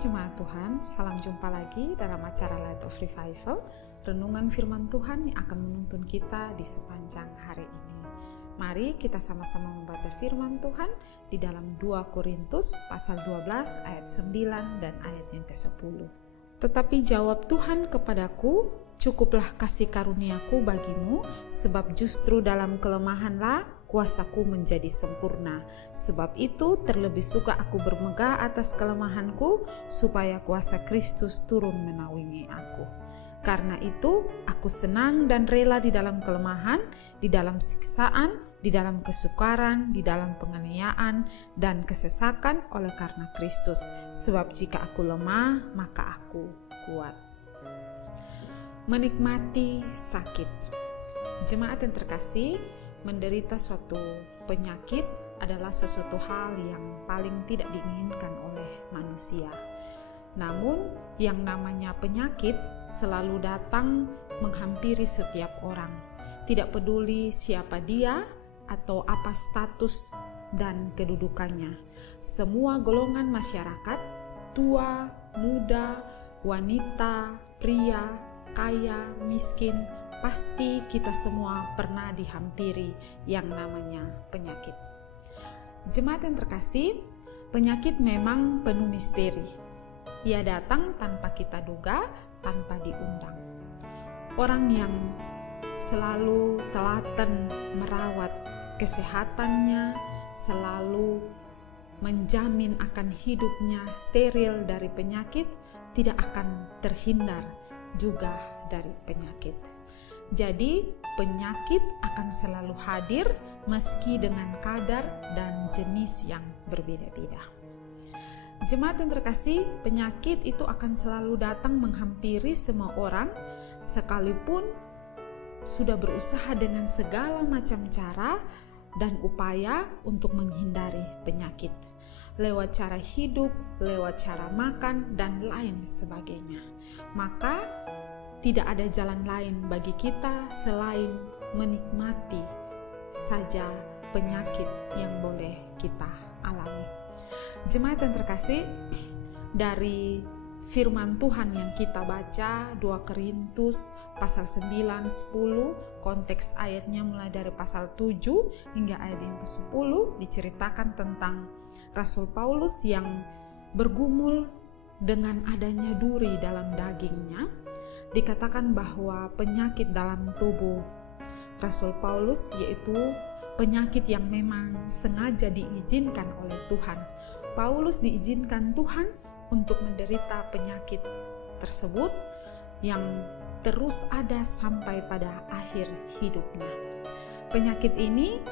Shalom jemaat Tuhan, salam jumpa lagi dalam acara Light of Revival, renungan firman Tuhan yang akan menuntun kita di sepanjang hari ini. Mari kita sama-sama membaca firman Tuhan di dalam 2 Korintus pasal 12 ayat 9 dan ayat yang ke-10. Tetapi jawab Tuhan kepadaku, cukuplah kasih karuniaku bagimu, sebab justru dalam kelemahanlah kuasaku menjadi sempurna. Sebab itu terlebih suka aku bermegah atas kelemahanku, supaya kuasa Kristus turun menaungi aku. Karena itu aku senang dan rela di dalam kelemahan, di dalam siksaan, di dalam kesukaran, di dalam penganiayaan dan kesesakan oleh karena Kristus. Sebab jika aku lemah, maka aku kuat. Menikmati sakit. Jemaat yang terkasih, menderita suatu penyakit adalah sesuatu hal yang paling tidak diinginkan oleh manusia. Namun, yang namanya penyakit selalu datang menghampiri setiap orang. Tidak peduli siapa dia atau apa status dan kedudukannya. Semua golongan masyarakat, tua, muda, wanita, pria, kaya, miskin, pasti kita semua pernah dihampiri yang namanya penyakit. Jemaat yang terkasih, penyakit memang penuh misteri. Ia datang tanpa kita duga, tanpa diundang. Orang yang selalu telaten merawat kesehatannya, selalu menjamin akan hidupnya steril dari penyakit, tidak akan terhindar juga dari penyakit. Jadi, penyakit akan selalu hadir meski dengan kadar dan jenis yang berbeda-beda. Jemaat yang terkasih, penyakit itu akan selalu datang menghampiri semua orang, sekalipun sudah berusaha dengan segala macam cara dan upaya untuk menghindari penyakit. Lewat cara hidup, lewat cara makan, dan lain sebagainya. Maka, tidak ada jalan lain bagi kita selain menikmati saja penyakit yang boleh kita alami. Jemaat yang terkasih, dari firman Tuhan yang kita baca 2 Korintus pasal 9, 10, konteks ayatnya mulai dari pasal 7 hingga ayat yang ke-10 diceritakan tentang Rasul Paulus yang bergumul dengan adanya duri dalam dagingnya. Dikatakan bahwa penyakit dalam tubuh Rasul Paulus yaitu penyakit yang memang sengaja diizinkan oleh Tuhan. Paulus diizinkan Tuhan untuk menderita penyakit tersebut yang terus ada sampai pada akhir hidupnya. Penyakit ini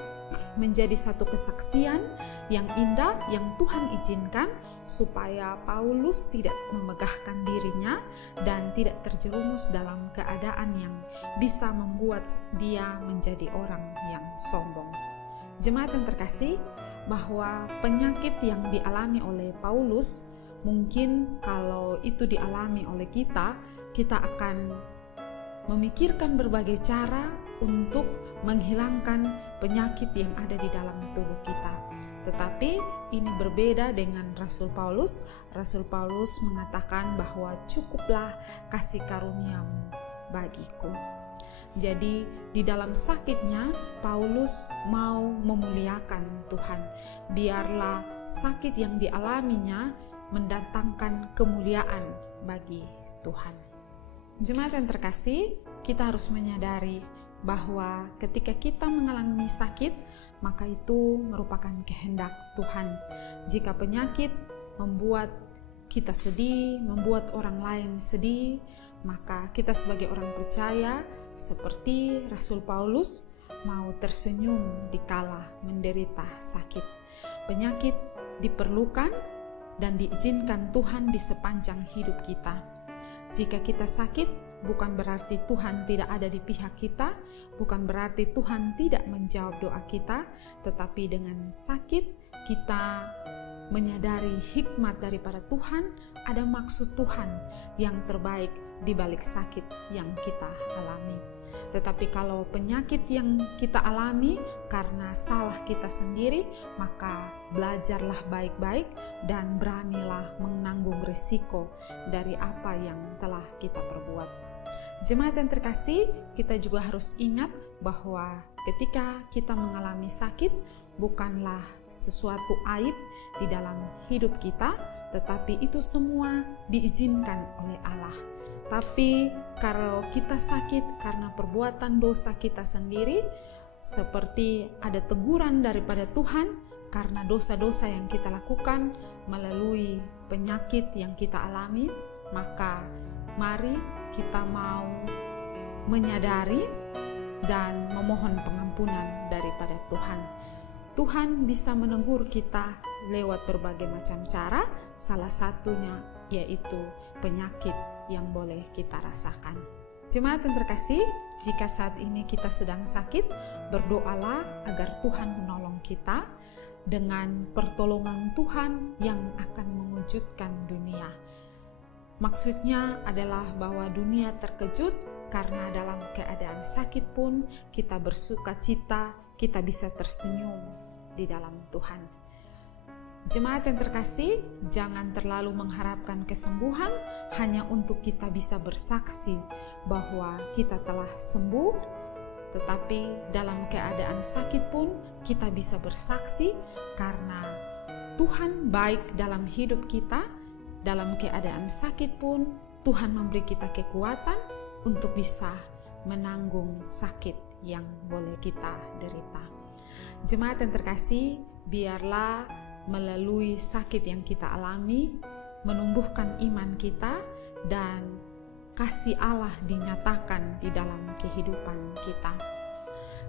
menjadi satu kesaksian yang indah yang Tuhan izinkan supaya Paulus tidak memegahkan dirinya dan tidak terjerumus dalam keadaan yang bisa membuat dia menjadi orang yang sombong. Jemaat yang terkasih, bahwa penyakit yang dialami oleh Paulus, mungkin kalau itu dialami oleh kita akan memikirkan berbagai cara untuk menghilangkan penyakit yang ada di dalam tubuh kita. Tetapi ini berbeda dengan Rasul Paulus. Rasul Paulus mengatakan bahwa cukuplah kasih karuniamu bagiku. Jadi di dalam sakitnya Paulus mau memuliakan Tuhan. Biarlah sakit yang dialaminya mendatangkan kemuliaan bagi Tuhan. Jemaat yang terkasih, kita harus menyadari bahwa ketika kita mengalami sakit, maka itu merupakan kehendak Tuhan. Jika penyakit membuat kita sedih, membuat orang lain sedih, maka kita sebagai orang percaya, seperti Rasul Paulus, mau tersenyum dikala menderita sakit. Penyakit diperlukan dan diizinkan Tuhan di sepanjang hidup kita. Jika kita sakit, bukan berarti Tuhan tidak ada di pihak kita, bukan berarti Tuhan tidak menjawab doa kita, tetapi dengan sakit kita menyadari hikmat daripada Tuhan, ada maksud Tuhan yang terbaik di balik sakit yang kita alami. Tetapi kalau penyakit yang kita alami karena salah kita sendiri, maka belajarlah baik-baik dan beranilah menanggung risiko dari apa yang telah kita perbuat. Jemaat yang terkasih, kita juga harus ingat bahwa ketika kita mengalami sakit, bukanlah sesuatu aib di dalam hidup kita, tetapi itu semua diizinkan oleh Allah. Tapi kalau kita sakit karena perbuatan dosa kita sendiri, seperti ada teguran daripada Tuhan karena dosa-dosa yang kita lakukan melalui penyakit yang kita alami, maka mari kita mau menyadari dan memohon pengampunan daripada Tuhan. Tuhan bisa menegur kita lewat berbagai macam cara, salah satunya yaitu penyakit yang boleh kita rasakan. Jemaat yang terkasih, jika saat ini kita sedang sakit, berdoalah agar Tuhan menolong kita dengan pertolongan Tuhan yang akan mengejutkan dunia. Maksudnya adalah bahwa dunia terkejut karena dalam keadaan sakit pun kita bersuka cita, kita bisa tersenyum di dalam Tuhan. Jemaat yang terkasih, jangan terlalu mengharapkan kesembuhan hanya untuk kita bisa bersaksi bahwa kita telah sembuh, tetapi dalam keadaan sakit pun kita bisa bersaksi karena Tuhan baik dalam hidup kita. Dalam keadaan sakit pun Tuhan memberi kita kekuatan untuk bisa menanggung sakit yang boleh kita derita. Jemaat yang terkasih, biarlah melalui sakit yang kita alami menumbuhkan iman kita dan kasih Allah dinyatakan di dalam kehidupan kita.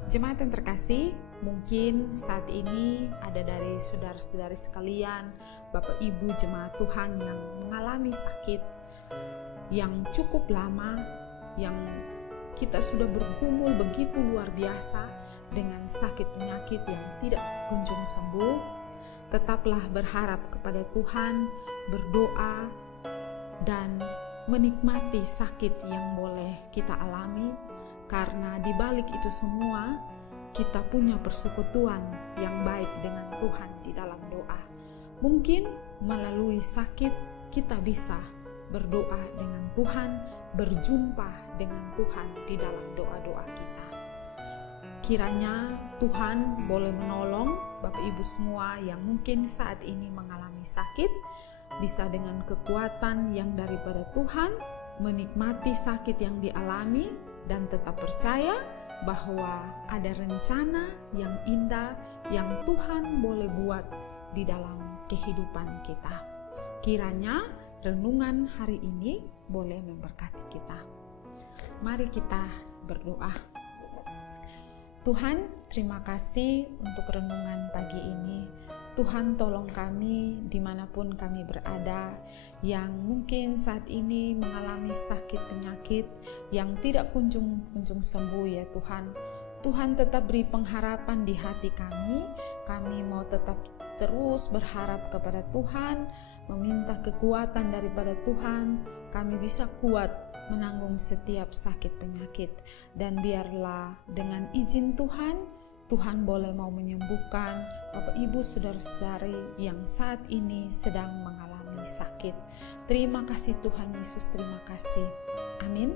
Jemaat yang terkasih, mungkin saat ini ada dari saudara-saudari sekalian, Bapak Ibu jemaat Tuhan yang mengalami sakit yang cukup lama, yang kita sudah bergumul begitu luar biasa dengan sakit penyakit yang tidak kunjung sembuh. Tetaplah berharap kepada Tuhan, berdoa, dan menikmati sakit yang boleh kita alami, karena di balik itu semua kita punya persekutuan yang baik dengan Tuhan di dalam doa. Mungkin melalui sakit kita bisa berdoa dengan Tuhan, berjumpa dengan Tuhan di dalam doa-doa kita. Kiranya Tuhan boleh menolong Bapak Ibu semua yang mungkin saat ini mengalami sakit, bisa dengan kekuatan yang daripada Tuhan menikmati sakit yang dialami dan tetap percaya bahwa ada rencana yang indah yang Tuhan boleh buat di dalam kehidupan kita. Kiranya renungan hari ini boleh memberkati kita. Mari kita berdoa. Tuhan, terima kasih untuk renungan pagi ini. Tuhan, tolong kami dimanapun kami berada, yang mungkin saat ini mengalami sakit penyakit yang tidak kunjung sembuh ya Tuhan. Tuhan, tetap beri pengharapan di hati kami. Kami mau tetap terus berharap kepada Tuhan, meminta kekuatan daripada Tuhan. Kami bisa kuat menanggung setiap sakit penyakit, dan biarlah dengan izin Tuhan, Tuhan boleh mau menyembuhkan Bapak Ibu saudara-saudari yang saat ini sedang mengalami sakit. Terima kasih Tuhan Yesus, terima kasih. Amin.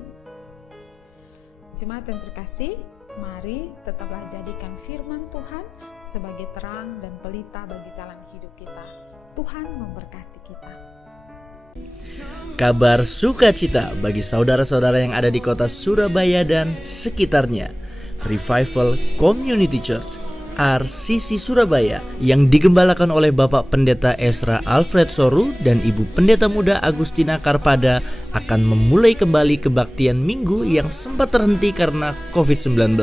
Jemaat yang terkasih, mari tetaplah jadikan firman Tuhan sebagai terang dan pelita bagi jalan hidup kita. Tuhan memberkati kita. Kabar sukacita bagi saudara-saudara yang ada di kota Surabaya dan sekitarnya. Revival Community Church RCC Surabaya yang digembalakan oleh Bapak Pendeta Ezra Alfred Soru dan Ibu Pendeta Muda Agustina Karpada akan memulai kembali kebaktian minggu yang sempat terhenti karena COVID-19.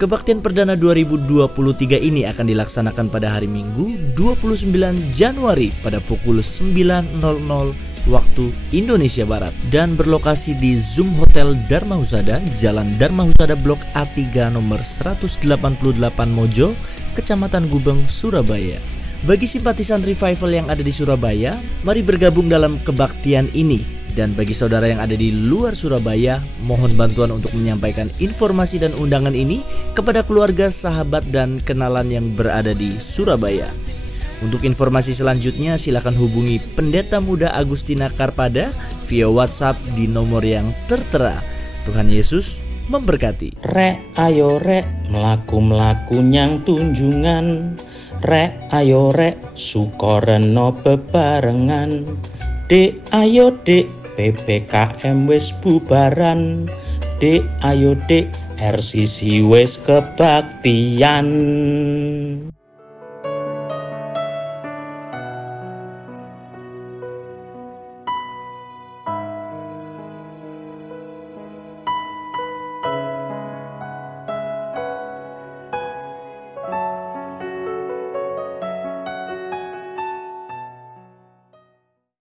Kebaktian perdana 2023 ini akan dilaksanakan pada hari Minggu 29 Januari pada pukul 9.00 waktu Indonesia Barat dan berlokasi di Zoom Hotel Dharma Husada, Jalan Dharma Husada Blok A3 nomor 188 Mojo, Kecamatan Gubeng, Surabaya. Bagi simpatisan Revival yang ada di Surabaya, mari bergabung dalam kebaktian ini Dan bagi saudara yang ada di luar Surabaya, mohon bantuan untuk menyampaikan informasi dan undangan ini kepada keluarga, sahabat, dan kenalan yang berada di Surabaya. Untuk informasi selanjutnya silakan hubungi Pendeta Muda Agustina Karpada via WhatsApp di nomor yang tertera. Tuhan Yesus memberkati. Rek ayo rek mlaku-mlaku nyang tunjungan. Rek ayo rek sukoreno bebarengan. Dek ayo dek PPKM wis bubaran. Dek ayo dek RCC wis kebaktian.